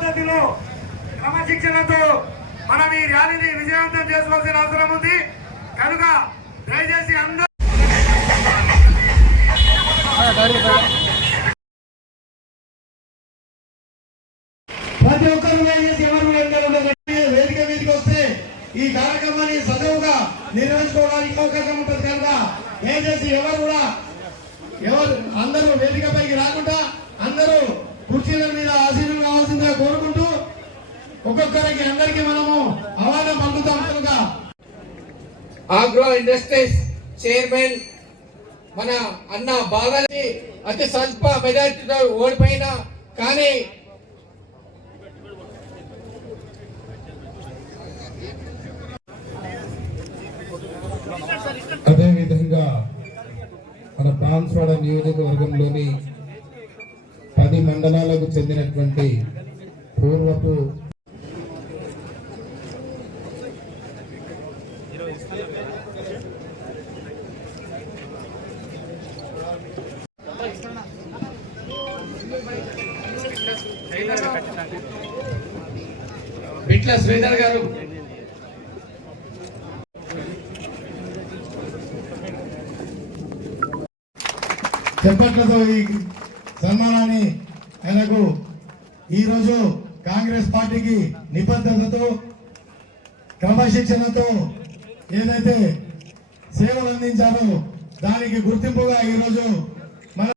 పద్ధతిలో క్రమశిక్షణతో మనం ఈ ర్యాలీని విజయవంతం చేసుకోవాల్సిన అవసరం ఉంది. కనుక దయచేసి అందరూ ప్రతి ఒక్కరు దయచేసి ఎవరు వేదిక మీదకి వస్తే ఈ కార్యక్రమాన్ని సజవుగా నిర్వహించుకోవడానికి అవకాశం ఉంటుంది. కనుక దయచేసి ఎవరు కూడా ఎవరు అందరూ వేదికపైకి రాకుండా కోరుకుంటూ ఒక్కొక్కరికి అందరికీ మనము అవార్డు పంపుతాం కనుక. ఆగ్రో ఇండస్ట్రీస్ చైర్మన్ మన అన్న బాగాలి అతి స్వల్ప మెజార్టీతో ఓడిపోయినా కానీ అదేవిధంగా మన బాన్స్వాడ నియోజకవర్గంలోని పది మండలాలకు చెందినటువంటి పూర్వపు బిట్ల శ్రీధర్ గారు. చెప్పట్లతో ఈ సన్మానాన్ని ఆయనకు ఈరోజు కాంగ్రెస్ పార్టీకి నిబద్ధతతో క్రమశిక్షణతో ఏదైతే సేవలు అందించారో దానికి గుర్తింపుగా ఈరోజు మన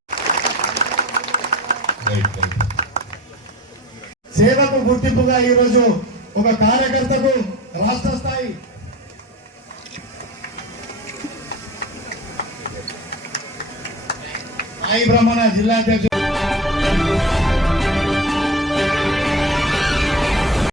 సేవకు గుర్తింపుగా ఈరోజు ఒక కార్యకర్తకు రాష్ట్ర స్థాయి సాయి బ్రహ్మణ జిల్లా అధ్యక్షుడు